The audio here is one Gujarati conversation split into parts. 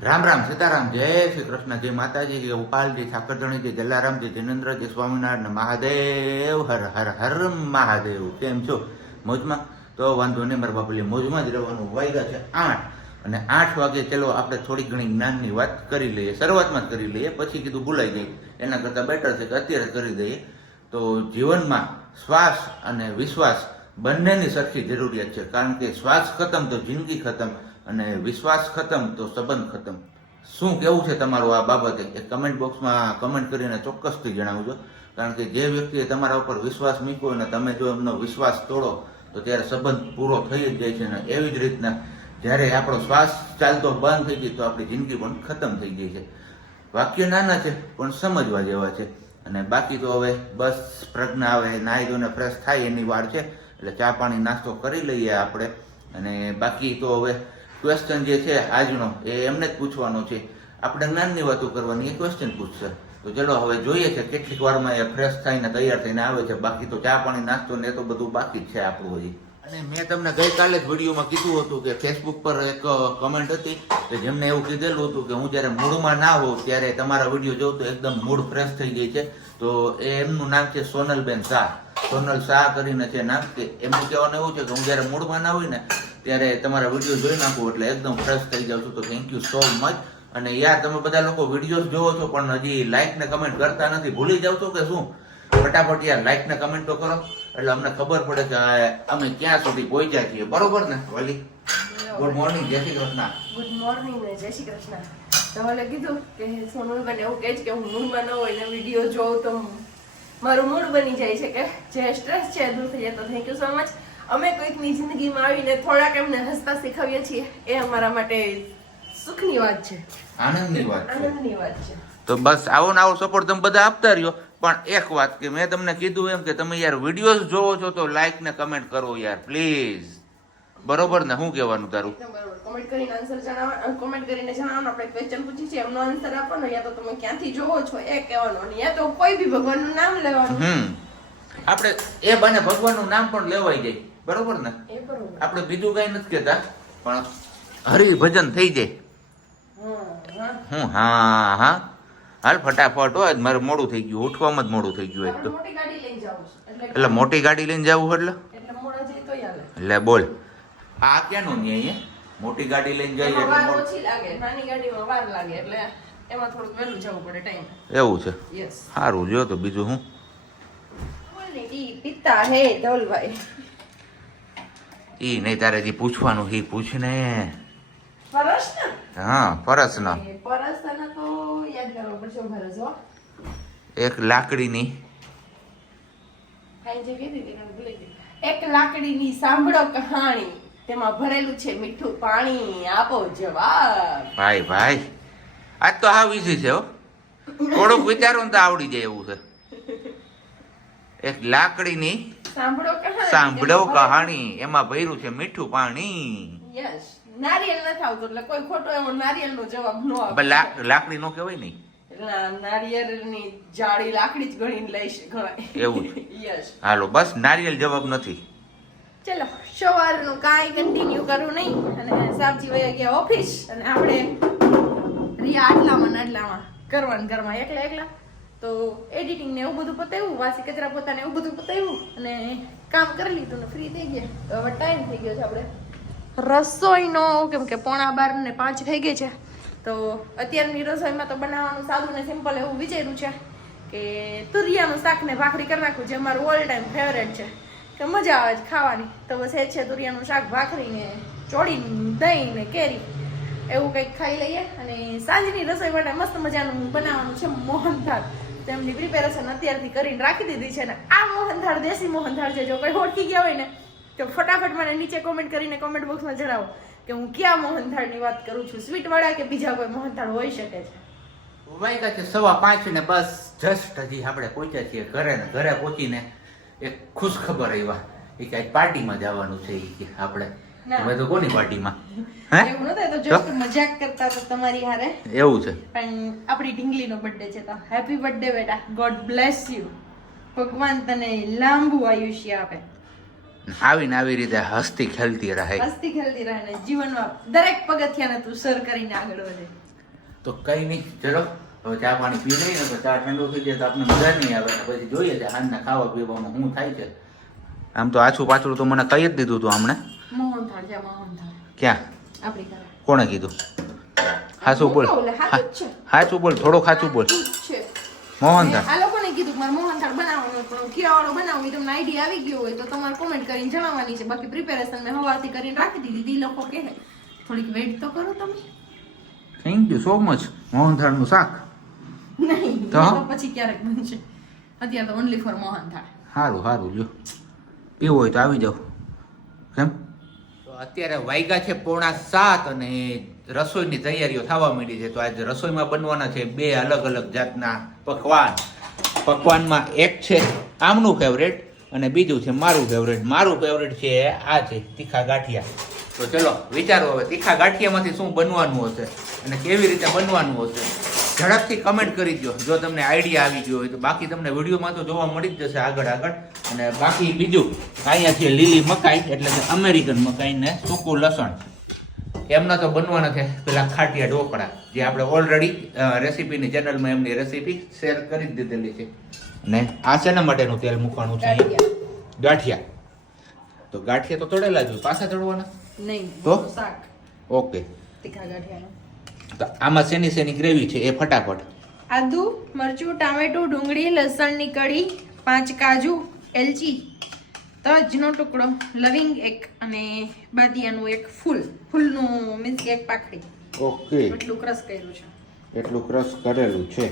રામ રામ સીતારામ, જય શ્રી કૃષ્ણ, જય માતાજી, જય ગોપાલજી જય જલારામજી જિનેન્દ્રજી સ્વામિનારાયણ મહાદેવ, હર હર હર મહાદેવ. કેમ છો? મોજમાં? તો વાંધો નહીં, મારા બાપુલી મોજમાં જ રહેવાનું વાગ્યા છે આઠ. અને આઠ વાગે ચલો આપણે થોડી ઘણી જ્ઞાનની વાત કરી લઈએ, શરૂઆતમાં કરી લઈએ, પછી કીધું ભૂલાઈ જાય. એના કરતાં બેટર છે કે અત્યારે કરી દઈએ. તો જીવનમાં શ્વાસ અને વિશ્વાસ બંનેની સરખી જરૂરિયાત છે, કારણ કે શ્વાસ ખતમ તો જિંદગી ખતમ. અને વિશ્વાસ ખતમ તો સંબંધ ખતમ. શું કેવું છે તમારું આ બાબતે? એ કમેન્ટ બોક્સમાં કમેન્ટ કરીને ચોક્કસથી જણાવજો. કારણ કે જે વ્યક્તિએ તમારા ઉપર વિશ્વાસ મૂક્યો અને તમે જો એમનો વિશ્વાસ તોડો, તો ત્યારે સંબંધ પૂરો થઈ જ જાય છે અને એવી જ રીતના જ્યારે આપણો શ્વાસ ચાલતો બંધ થઈ જાય, તો આપણી જિંદગી પણ ખતમ થઈ ગઈ છે. વાક્ય નાના છે, પણ સમજવા જેવા છે. અને બાકી તો હવે બસ પ્રજ્ઞા આવે, નાહી ધોને ફ્રેશ થાય એની વાર છે. એટલે ચા પાણી નાસ્તો કરી લઈએ આપણે. અને બાકી તો હવે ક્વેશ્ચન જે છે, આજનો, એ એમને જ પૂછવાનો છે. આપણે જ્ઞાનની વાતો કરવાની, એ ક્વેશ્ચન પૂછશે. તો ચલો, હવે જોઈએ છે, કેટલીક વારમાં એ ફ્રેશ થઈને તૈયાર થઈને આવે છે. બાકી તો ચા પાણી, નાસ્તો ને તો બધું બાકી જ છે આપણું હજી. અને મેં તમને ગઈકાલે જ વિડીયોમાં કીધું હતું કે ફેસબુક પર એક કમેન્ટ હતી કે જેમને એવું કીધેલું હતું કે હું જ્યારે મૂડમાં ના હોઉં ત્યારે તમારા વીડિયો જોઉં તો એકદમ મૂડ ફ્રેશ થઈ જાય છે. તો એ એમનું નામ છે સોનલબેન શાહ. સોનલ શાહ કરીને છે નામ કે એમનું કહેવાનું એવું છે કે હું જ્યારે મૂડમાં ના હોય ને ત્યારે તમારા વીડિયો જોઈ નાખું એટલે એકદમ ફ્રેશ થઈ જાઉં છું. તો થેન્ક યુ સો મચ અને યાર તમે બધા લોકો વિડીયોઝ જોવો છો પણ હજી લાઇક ને કમેન્ટ કરતા નથી. ભૂલી જાવ છો કે શું? ફટાફટ યાર લાઇક ને કમેન્ટ તો કરો. એટલે અમને ખબર પડે કે અમે ક્યાં સુધી પહોંચ્યા છીએ. બરોબર ને વલી? ગુડ મોર્નિંગ જય શ્રી કૃષ્ણ. ગુડ મોર્નિંગ ને જય શ્રી કૃષ્ણ. તમારે કીધું કે સોનલબેન એવું કહે છે કે હું મૂડમાં ન હોય ને વીડિયો જોઉં તો મારું મૂડ બની જાય છે કે જે સ્ટ્રેસ છે દૂર થઈ જાય. તો થેન્ક યુ સો મચ અમે કોઈકની જિંદગીમાં આવીને થોડાક એમને હસતા શીખવીએ છીએ એ અમારા માટે સુખની વાત છે. આનંદની વાત આનંદની વાત છે. તો બસ આવો ને આવો સપોર્ટ તમે બધા આપતા રહ્યો. પણ એક વાત કે મેં તમને કીધું એમ કે તમે યાર વિડીયોઝ જોવો છો તો લાઈક ને કમેન્ટ કરો યાર પ્લીઝ બરોબર ને? શું કહેવાનું તારું? કોમેન્ટ કરીને આન્સર જણાવવા કોમેન્ટ કરીને જણાવવાનું આપણે ક્વેશ્ચન પૂછી છે એમનો આન્સર આપવાનો યા તો તમે ક્યાંથી જોવો છો એ કહેવાનું અને યા તો કોઈ બી ભગવાનનું નામ લેવાનું. હમ. આપણે એ બને ભગવાનનું નામ પણ લેવાઈ જાય. બરોબર ને? આપણે બીજું કઈ નથી કહેતા પણ હરી ભજન થઈ જાય. હા હા હું. હાલ ફટાફટ હોય મારે મોડું થઈ ગયું ઉઠવામાં જ મોડું થઈ ગયું એક તો. એટલે મોટી ગાડી લઈને જવું એટલે? એટલે બોલ. આ ક્યાંનું નહીં અહીંયા મોટી ગાડી લઈને જઈએ એટલે ઓછી લાગે નાની ગાડીમાં વાર લાગે એટલે એમાં થોડું વહેલું જવું પડે ટાઈમ એવું છે? યસ સારું જો તો બીજું હું? પિતા હે ધવલભાઈ ઈ નહીં તારે જે પૂછવાનું એ પૂછ ને? હા પરસ ના. એક લાકડીની. એક લાકડીની સાંભળો કહાણી. તેમાં ભરેલું છે મીઠું પાણી. આપો જવાબ. ભાઈ ભાઈ આજ તો આ વિષય છે હો. થોડુંક વિચારો ને તો આવડી જાય એવું છે. એક લાકડીની સાંભળો કહાણી એમાં ભર્યું છે મીઠું પાણી. યસ નારિયેળ નથી આવતું એટલે કોઈ ખોટો એવો નારિયેલ નો જવાબ ન આવે લાકડી નો કહેવાય નહીં નારિયેળની જાડી લાકડી જ ગણીને લઈશ ગણાય. એવું યસ. હાલો બસ નારિયેલ જવાબ નથી. ચલો સવારનું કાંઈ કન્ટિન્યુ કરવું નહીં. અને સાબજી વયા ગયા ઓફિસ અને આપણે રિયા આટલામાં આટલામાં કરવાનું ઘરમાં એકલા એકલા. તો એડિટિંગ ને એવું બધું પતાવ્યું, વાસી કચરા પોતાને એવું બધું પતાવ્યું અને કામ કરી લીધું ને ફ્રી થઈ ગયા. તો હવે ટાઈમ થઈ ગયો છે આપણે. રસોઈનો કેમ કે પોણા બાર ને પાંચ થઈ ગઈ છે. તો અત્યારની રસોઈમાં તો બનાવવાનું સાદું ને સિમ્પલ એવું વિચાર્યું છે કે તુરિયાનું શાક ને ભાખરી કરી નાખું, જે મારું ઓલ ટાઈમ ફેવરેટ છે. કે મજા આવે છે ખાવાની. તો બસ એ છે તુરિયાનું શાક, ભાખરી ને ચોળી દહીં ને કેરી. એવું કંઈક ખાઈ લઈએ અને સાંજની રસોઈ માટે મસ્ત મજાનું બનાવવાનું છે મોહનથાળ. તેમની પ્રિપેરેશન અત્યારથી કરીને રાખી દીધી છે ને આ મોહનથાળ, દેશી મોહનથાળ છે, જો કોઈ ઓળખી ગયા હોય ને, તો ફટાફટ મને નીચે કોમેન્ટ કરીને કોમેન્ટ બોક્સમાં જણાવો કે હું કયા મોહનથાળની વાત કરું છું? સ્વીટ વાળા કે બીજા કોઈ મોહનથાળ હોઈ શકે છે? વાગ્યા છે, સવા પાંચ ને બસ જસ્ટ હજી આપણે પહોંચ્યા છીએ ઘરે ઘરે પહોંચીને એક ખુશ ખબર આવ્યા. એ કે પાર્ટીમાં જવાનું છે એ આપણે. ના. હવે તો કોની પાર્ટીમાં? હે? એવું નતું એ તો જસ્ટ મજાક કરતા હતા તમારી હારે. એવું છે? પણ આપણી ઢીંગલીનો બર્થડે છે તો. હેપી બર્થડે બેટા. ગોડ બ્લેસ યુ ભગવાન તને લાંબુ આયુષ્ય આપે. આવીને આવી રીતે હસતી ખેલતી રહે. હસતી ખેલતી રહે ને જીવનમાં દરેક પગથિયાને તું સર કરીને આગળ વધે. તો કઈ નહીં ચલો. હવે ચા પાણી પી લઈએ ને તો ચા ઠંડો થઈ જાય તો આપણે મજા નહીં આવે. ને પછી જોઈએ છે હાલના ખાવા પીવામાં શું થાય છે. આમ તો આછું પાછું તો મને કહી જ દીધું હતું હમણાં ક્યાં? કોણે કીધું? હાચું બોલ. હાચું બોલ થોડું ખાચું બોલ. હાચું જ છે. મોહન મેં થા આ લોકોને કીધું મારે મોહન થાળ બનાવવાનો પણ ખીરાવાળો બનાવવું તમને આઈડિયા આવી ગયો હોય તો તમારે કોમેન્ટ કરીને જણાવવાની છે. બાકી પ્રિપેરેશન મેં હવાથી કરીને રાખી દીધી. દી લોકો કહે થોડીક વેઇટ તો કરો તમે. થેન્ક યુ સો મચ મોહનથાળનું શાક. નહીં તો? પછી ક્યારેક બનશે. અત્યારે તો ઓનલી ફોર મોહન થાળ સારું સારું જો પીવું હોય તો આવી જાઓ. અત્યારે વાયગા છે પોણા સાત અને રસોઈની તૈયારીઓ થવા માંડી છે. તો આજે રસોઈમાં બનવાના છે બે અલગ અલગ જાતના પકવાન. પકવાનમાં એક છે આમનું ફેવરેટ અને બીજું છે મારું ફેવરેટ મારું ફેવરેટ છે આ છે તીખા ગાંઠિયા. તો ચલો વિચારો હવે તીખા ગાંઠિયામાંથી શું બનવાનું હશે અને કેવી રીતે બનવાનું હશે? ઝડપથી કમેન્ટ કરી દો જો તમને આઈડિયા આવી ગયો હોય તો બાકી તમને વિડીયોમાં તો જોવા મળી જ જશે આગળ આગળ. અને બાકી બીજું અહીંયા છે લીલી મકાઈ એટલે કે અમેરિકન મકાઈ ને સૂકું લસણ. એમના તો બનવાના છે પેલા ખાટિયા ઢોકળા જે આપણે ઓલરેડી રેસીપીની ચેનલમાં એમની રેસીપી શેર કરી જ દીધેલી છે. ને આ શેના માટેનું તેલ મૂકવાનું છે ગાંઠિયા. તો ગાંઠિયા તો તળેલા જ હોય પાછા તળવાના? નહીં તો? ઓકે. તીખા ગાંઠિયાનું. તો આમાં શેની શેની ગ્રેવી છે એ ફટાફટ. આદુ મરચું ટામેટું ડુંગળી લસણની કળી પાંચ કાજુ એલચી તજનો ટુકડો લવિંગ એક અને બાદિયાનું એક ફૂલ. ફૂલનું મીન્સ એક પાકડી ઓકે. એટલું ક્રશ કર્યું છે. એટલું ક્રશ કરેલું છે.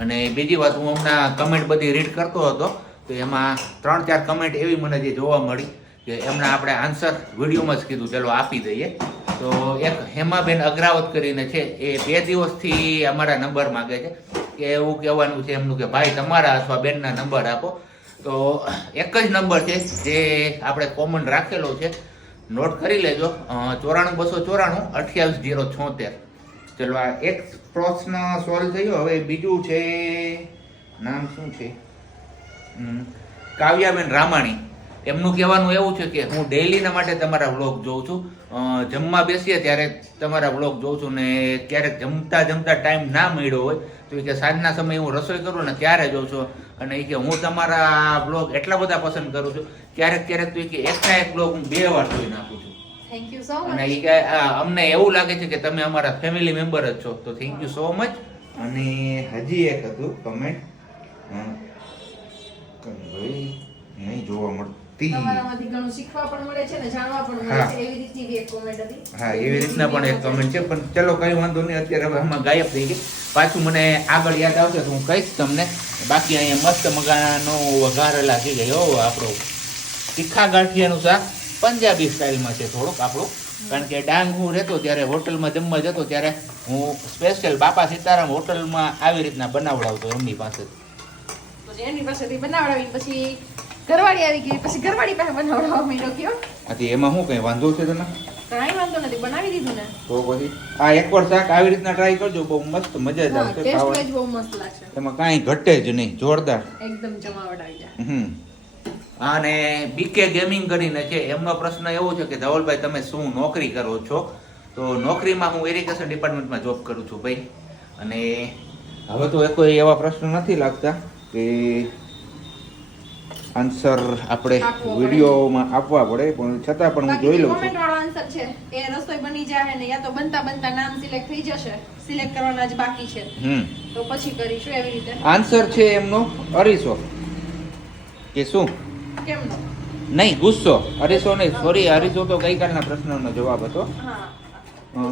અને બીજી વાત હું હમણાં કમેન્ટ બધી રીડ કરતો હતો તો એમાં ત્રણ ચાર કમેન્ટ એવી મને જે જોવા મળી કે એમના આપણે આન્સર વિડીયોમાં જ કીધું ચલો આપી દઈએ. તો એક હેમાબેન અગ્રાવત કરીને છે, એ બે દિવસથી અમારા નંબર માગે છે. કે એવું કહેવાનું છે એમનું કે, ભાઈ, તમારા અથવા બેનના નંબર આપો. તો એક જ નંબર છે, જે આપણે કોમન રાખેલો છે. નોટ કરી લેજો. ચોરાણું બસો ચોરાણું, અઠ્યાવીસ જીરો છોતેર. ચલો, આ એક પ્રશ્ન સોલ્વ થયો. હવે બીજું છે, નામ શું છે? કાવ્યાબેન રામાણી. એમનું કહેવાનું એવું છે કે હું ડેઈલીના માટે તમારા વ્લોગ જોઉં છું. જમવા બેસીએ ત્યારે તમારા વ્લોગ જોઉં છું ને ક્યારેક જમતા જમતા ટાઈમ ના મળ્યો હોય તો એ કે સાંજના સમયે હું રસોઈ કરું ને ત્યારે જોઉં છું. અને એ કે હું તમારા બ્લોગ એટલા બધા પસંદ કરું છું. ક્યારેક ક્યારેક તો એ કે એકના એક બ્લોગ હું બે વાર જોઈ નાખું છું. થેન્ક યુ સો અને એ કે અમને એવું લાગે છે કે તમે અમારા ફેમિલી મેમ્બર જ છો. તો થેન્ક યુ સો મચ અને હજી એક હતું કમેન્ટ ભાઈ નહીં જોવા મળતી. તમારામાંથી ઘણું શીખવા પણ મળે છે ને જાણવા પણ મળે હા. છે. એવી રીતની એક કોમેન્ટ હતી. હા એવી રીતના પણ એક કમેન્ટ છે. પણ ચલો કઈ વાંધો નહીં. અત્યારે હવે આમાં ગાયબ થઈ ગઈ. પાછું મને આગળ યાદ આવશે તો હું કહીશ તમને. બાકી અહીંયા મસ્ત મગાનો વઘારેલા છે ગયો આપણો તીખા ગાંઠિયાનું શાક. પંજાબી સ્ટાઇલમાં છે થોડોક આપણો. કારણ કે ડાંગ હું રહેતો ત્યારે હોટલમાં જમવા જતો ત્યારે હું સ્પેશિયલ બાપા સીતારામ હોટલમાં આવી રીતના બનાવડાવતો એમની પાસે પછી એની પાસેથી બનાવડાવી પછી ઘરવાળી આવી ગઈ. પછી ઘરવાળી પાસે બનાવડાવવા માંડ્યો કયો? આથી એમાં શું કઈ વાંધો છે તને? કાંઈ વાંધો નથી બનાવી દીધું ને. તો પછી આ એકવાર શાક આવી રીતના ટ્રાય કરજો બહુ મસ્ત મજા જ આવશે ટેસ્ટ બહુ મસ્ત લાગશે. એમાં કાંઈ ઘટે જ નહીં જોરદાર. એકદમ જમાવટ આવી જાય. હમ. અને બીકે ગેમિંગ કરીને છે એમનો પ્રશ્ન એવો છે કે ધવલભાઈ તમે શું નોકરી કરો છો? તો નોકરીમાં હું એરિગેશન ડિપાર્ટમેન્ટમાં જોબ કરું છું ભાઈ. અને હવે તો એ કોઈ એવા પ્રશ્ન નથી લાગતા કે આન્સર આપણે વિડીયોમાં આપવા પડે પણ છતાં પણ હું જોઈ લઉં છું. કોમેન્ટ વાળો આન્સર છે. એ રસોઈ બની જાય ને યા તો બનતા બનતા નામ સિલેક્ટ થઈ જશે. સિલેક્ટ કરવાના જ બાકી છે. હમ. તો પછી કરીશું એવી રીતે. આન્સર છે એમનો અરીસો. કે શું? કેમનો? નહીં ગુસ્સો. અરીસો નહીં સોરી અરીસો તો ગઈકાલના પ્રશ્નનો જવાબ હતો.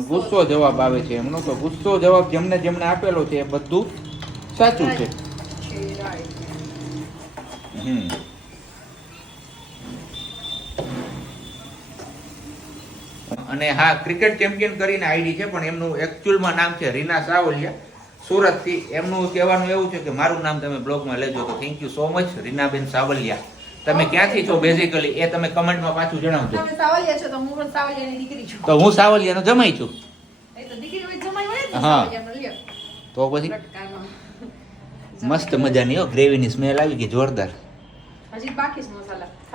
ગુસ્સો જવાબ આવે છે એમનો. તો ગુસ્સો જવાબ જેમને જેમને આપેલો છે એ બધું સાચું છે. હમ. અને હા ક્રિકેટ ચેમ્પિયન કરીને આઈડી છે પણ એમનું એકચ્યુઅલમાં નામ છે રીના સાવલિયા. સુરતથી એમનું કહેવાનું એવું છે કે મારું નામ તમે બ્લોગમાં લેજો તો thank you so much Reenaben Savaliya. તમે ક્યાંથી છો બેઝિકલી એ તમે કમેન્ટમાં પાછું જણાવજો. તમે સાવલિયા છો તો હું પણ સાવલિયાની દીકરી છું. તો હું સાવલિયાનો જમાઈ છું. એ તો દીકરી હોય જમાઈ હોય હા. તો પછી? મસ્ત મજાની હો ગ્રેવીની સ્મેલ આવી ગઈ જોરદાર. હજી બાકી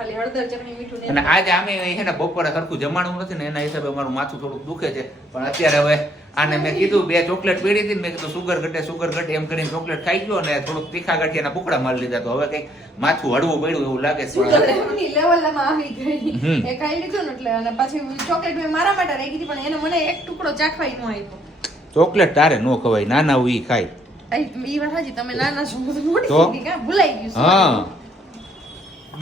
ખાલી હળદર ચટણી મીઠું અને આજે અમે છે ને બપોરે સરખું જમાણું નથી ને એના હિસાબે અમારું માથું થોડુંક દુખે છે. પણ અત્યારે હવે આને મેં કીધું બે ચોકલેટ પીડી હતી મેં કીધું સુગર ઘટે સુગર ઘટે એમ કરીને ચોકલેટ ખાઈ ગયો ને થોડુંક તીખા ગાંઠિયાના પુકડા મારી લીધા. તો હવે કઈ માથું હળવું પડ્યું એવું લાગે છે. લેવલમાં આવી ગઈ. એ ખાઈ લીધું ને એટલે અને પછી ચોકલેટ મેં મારા માટે રાખી હતી પણ એને મને એક ટુકડો ચાખવાય ન આપ્યો. ચોકલેટ તારે નો ખવાય નાના હોય ખાય. એ વાત હાજી તમે નાના છો મોટી? ભૂલાઈ ગયું હા.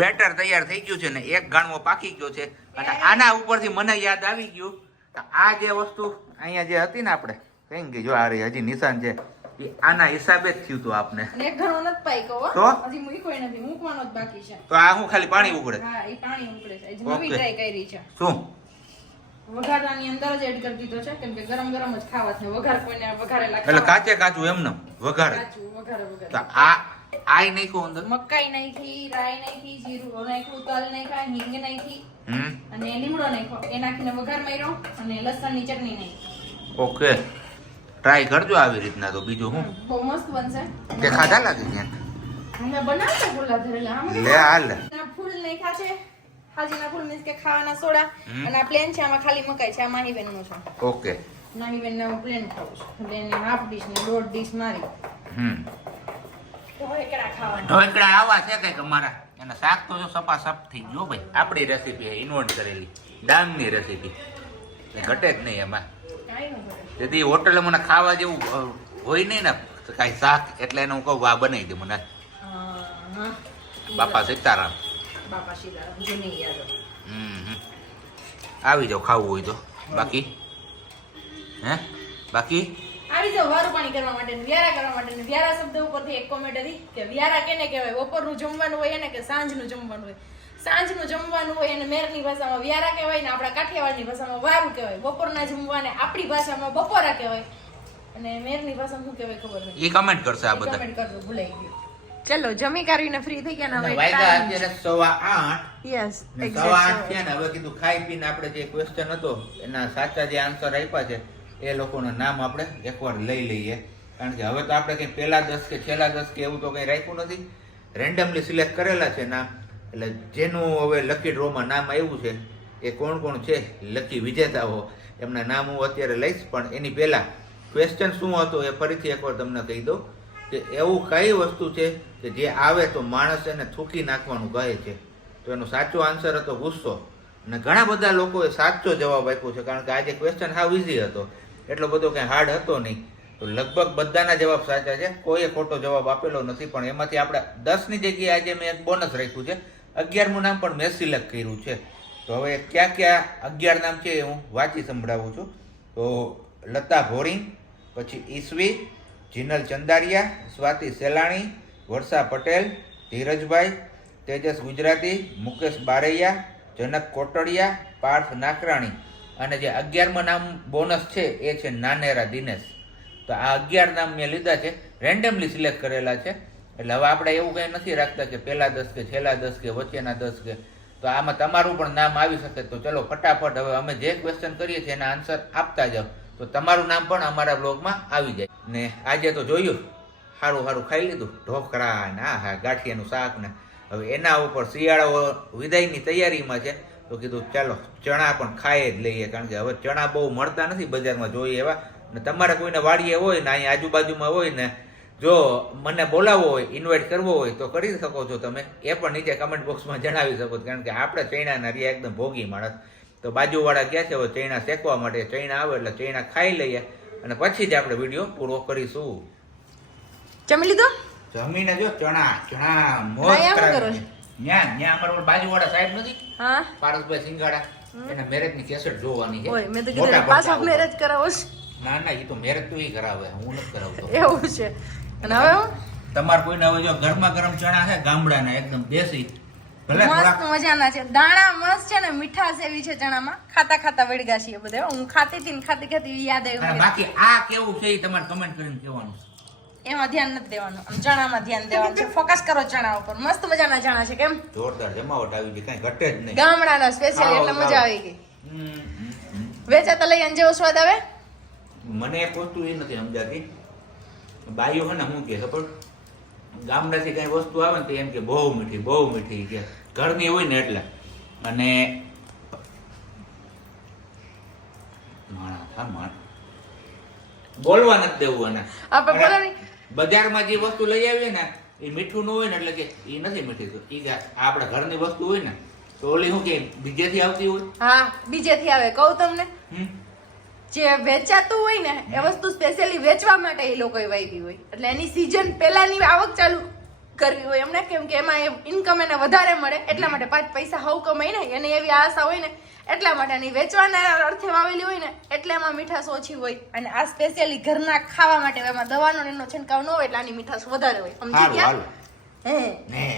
બેટર તૈયાર થઈ ગયું છે ને એક ગાણવો પાકી ગયો છે. અને આના ઉપરથી મને યાદ આવી ગયું. તો આ જે વસ્તુ અહીંયા જે હતી ને આપણે કઈ ગઈ? જો આ રહી હજી નિશાન છે. એ આના હિસાબે જ થયું હતું આપને. તો? હજી મૂક્યો નથી મૂકવાનો જ બાકી છે. તો આ હું ખાલી પાણી ઉકળે હા એ પાણી ઉકળે છે. નવી ટ્રાય કરી છે. શું? વઘારવાની અંદર જ એડ કરી દીધો છે કેમ કે ગરમ ગરમ જ ખાવા છે. વઘાર કોઈને વઘારેલા એટલે કાચે કાચું એમને વઘારે. કાચું, વઘારે વઘારે. તો આ આય નાખ્યું અંદર મકાઈ નાખી રાઈ નાખી જીરું નાખ્યું તલ નાખ્યા હિંગ નાખી અને લીમડો નાખ્યો. એ નાખીને વઘાર માર્યો અને લસણની ચટણી નાખી. ઓકે. ટ્રાય કરજો આવી રીતના તો. બીજું હું બહુ મસ્ત બનશે. તે ખાધા લાગે છે અમે બનાવતા ફૂલા ધરેલા આમાં લે હાલ. ફૂલ નાખ્યા છે. હાજીના ફૂલ મીન્સ કે ખાવાના સોડા. અને આ પ્લેન છે આમાં ખાલી મકાઈ છે. આ માહીબેનનું છે. ઓકે. માહીબેનને હું પ્લેન ખાવું છું. એટલે હાફ ડીશ ને દોઢ ડીશ મારી. હમ. ઢોકળા આવા છે કંઈક અમારા. અને શાક તો જો સપા સપ થઈ ગયો ભાઈ. આપણી રેસીપી ઇન્વોલ્ટ કરેલી. ડાંગની રેસીપી ઘટે જ નહીં એમાં. તેથી હોટલ મને ખાવા જેવું હોય નહીં ને. કાંઈ શાક એટલે એને હું કહું આ બનાવી દે મને. બાપા સીતારામ. બાપા સીતારામ જૂની યાદો હમ. આવી જાવ ખાવું હોય તો. બાકી? હે? બાકી? આવી જાવ વારું પાણી કરવા માટે ને વ્યારા કરવા માટે વ્યારા શબ્દ ઉપરથી એક કોમેન્ટ હતી કે વ્યારા કેને કહેવાય? બપોરનું જમવાનું હોય એને કે સાંજનું જમવાનું હોય? સાંજનું જમવાનું હોય એને મેરની ભાષામાં વ્યારા કહેવાય ને આપણા કાઠિયાવાડની ભાષામાં વારું કહેવાય. બપોરના જમવાને આપણી ભાષામાં બપોરા કહેવાય. અને મેરની ભાષામાં શું કહેવાય ખબર નથી એ કમેન્ટ કરશે આ બધા. કમેન્ટ કરજો ભૂલાઈ ગયું. ચલો જમી કરીને ફ્રી થઈ ગયા ને હવે અત્યારે સવા આઠ. યસ સવા આઠ થયા ને હવે કીધું ખાઈ પીને આપણે જે ક્વેશ્ચન હતો એના સાચા જે આન્સર આપ્યા છે એ લોકોનું નામ આપણે એકવાર લઈ લઈએ. કારણ કે હવે તો આપણે કંઈ પહેલા દસ કે છેલ્લા દસ કે એવું તો કંઈ રાખ્યું નથી. રેન્ડમલી સિલેક્ટ કરેલા છે નામ. એટલે જેનું હવે લકી ડ્રોમાં નામ આવ્યું છે, એ કોણ કોણ છે? લકી વિજેતાઓ. એમના નામ હું અત્યારે લઈશ, પણ એની પહેલાં ક્વેશ્ચન શું હતો એ ફરીથી એકવાર તમને કહી દઉં કે એવું કઈ વસ્તુ છે કે જે આવે તો માણસ એને થૂકી નાખવાનું કહે છે? તો એનો સાચો આન્સર હતો ગુસ્સો. અને ઘણા બધા લોકોએ સાચો જવાબ આપ્યો છે, કારણ કે આજે ક્વેશ્ચન હાવ ઇઝી હતો. એટલો બધો કંઈ હાર્ડ હતો નહીં. તો લગભગ બધાના જવાબ સાચા છે. કોઈએ ખોટો જવાબ આપેલો નથી, પણ એમાંથી આપણે દસની જગ્યાએ આજે મેં એક બોનસ રાખ્યું છે. અગિયારમું નામ પણ મેં સિલેક્ટ કર્યું છે. તો હવે ક્યાં ક્યાં અગિયાર નામ છે એ હું વાંચી સંભળાવું છું. તો લતા ભોરિંગ, પછી ઈસવી, જીનલ ચંદારિયા, સ્વાતિ સેલાણી, વર્ષા પટેલ, ધીરજભાઈ, તેજસ ગુજરાતી, મુકેશ બારૈયા, જનક કોટડિયા, પાર્થ નાકરાણી અને જે અગિયારમાં નામ બોનસ છે, એ છે નાનેરા દિનેશ. તો આ અગિયાર નામ મેં લીધા છે રેન્ડમલી સિલેક્ટ કરેલા છે. એટલે હવે આપણે એવું કંઈ નથી રાખતા કે પહેલા દસ કે છેલ્લા દસ કે વચ્ચેના દસ કે. તો આમાં તમારું પણ નામ આવી શકે. તો ચલો, ફટાફટ હવે અમે જે ક્વેશ્ચન કરીએ છીએ એના આન્સર આપતા જાઓ. તો તમારું નામ પણ અમારા બ્લોગમાં આવી જાય. ને આજે તો જોયું. સારું સારું ખાઈ લીધું. ઢોકળા ને આ હા ગાંઠિયાનું શાક ને. હવે એના ઉપર શિયાળો વિદાયની તૈયારીમાં છે. તો કીધું ચાલો ચણા પણ ખાઈ જ લઈએ. કારણ કે હવે ચણા બહુ મળતા નથી બજારમાં જોઈએ એવા ને તમારે કોઈને વાડીએ હોય ને અહીંયા આજુબાજુમાં હોય ને જો મને બોલાવવો હોય ઇન્વાઇટ કરવો હોય તો કરી શકો છો તમે. એ પણ નીચે કમેન્ટ બોક્સમાં જણાવી શકો છો કારણ કે આપણે ચૈણાના રહ્યા એકદમ ભોગી માણસ. તો બાજુવાળા ક્યાં છે હવે ચૈણા શેકવા માટે ચૈણા આવે એટલે ચૈણા ખાઈ લઈએ. અને પછી જ આપણે વીડિયો પૂરો કરીશું. જમી લીધો? જમીને જો ચણા ચણા મોજ કરો ન્યા ન્યા અમારા બાજુવાળા સાહેબ નથી? હા. પારસભાઈ સિંગાડા. એના મેરેજની કેસેટ જોવાની છે. ઓય મેં તો કીધું પાછો મેરેજ કરાવો છે. ના ના એ તો મેરેજ તો ઈ કરાવે. હું નથી કરાવતો. એવું છે. અને હવે? તમારે કોઈને હવે જો ગરમા ગરમ ચણા છે ગામડાના એકદમ દેશી. ભલે મસ્ત મજાના છે. દાણા મસ્ત છે ને મીઠાશ એવી છે ચણામાં. ખાતા ખાતા વળગા છીએ બધા હું. ખાતી હતી ને ખાતી ખાતી યાદ આવ્યું બાકી આ કેવું છે એ તમારે કમેન્ટ કરીને કહેવાનું છે. એમાં ધ્યાન નથી દેવાનું. આમ ચણામાં ધ્યાન દેવાનું છે. ફોકસ કરો ચણા ઉપર મસ્ત મજાના ચણા છે કેમ? જોરદાર જમાવટ આવી ગઈ કઈ ઘટે જ નહીં. ગામડાના સ્પેશિયલ એટલે મજા આવી ગઈ. વેચાતા લઈ જેવો સ્વાદ આવે? મને એક વસ્તુ એ નથી સમજાતી. બાઈઓ હે ને હું કે ખબર? ગામડાથી કઈ વસ્તુ આવે ને તો એમ કે બહુ મીઠી બહુ મીઠી કે ઘરની હોય ને એટલે. અને માણા બોલવા નથી દેવું અને આપણે બોલો નહીં. બજારમાં જે વસ્તુ લઈ આવીએ ને એ મીઠું ન હોય ને એટલે કે એ નથી મીઠી કે આપણા ઘરની વસ્તુ હોય ને તો ઓલી શું કે બીજેથી આવતી હોય? હા બીજેથી આવે. કહું તમને? જે વેચાતું હોય ને એ વસ્તુ સ્પેશિયલી વેચવા માટે એ લોકોએ વાવી હોય. એટલે એની સીઝન પહેલાની આવક ચાલુ. કરવી હોય. એમને કેમ કે એમાં ઇન્કમ એને વધારે મળે એટલા માટે પાંચ પૈસા હવ કમાય ને એની એવી આશા હોય ને એટલા માટે એની વેચવાના અર્થે વાવેલી હોય ને એટલે એમાં મીઠાશ ઓછી હોય. અને આ સ્પેશિયલી ઘરના ખાવા માટે એમાં દવાનો એનો છંટકાવ ન હોય એટલે આની મીઠાશ વધારે હોય. સમજી ગયા? હે.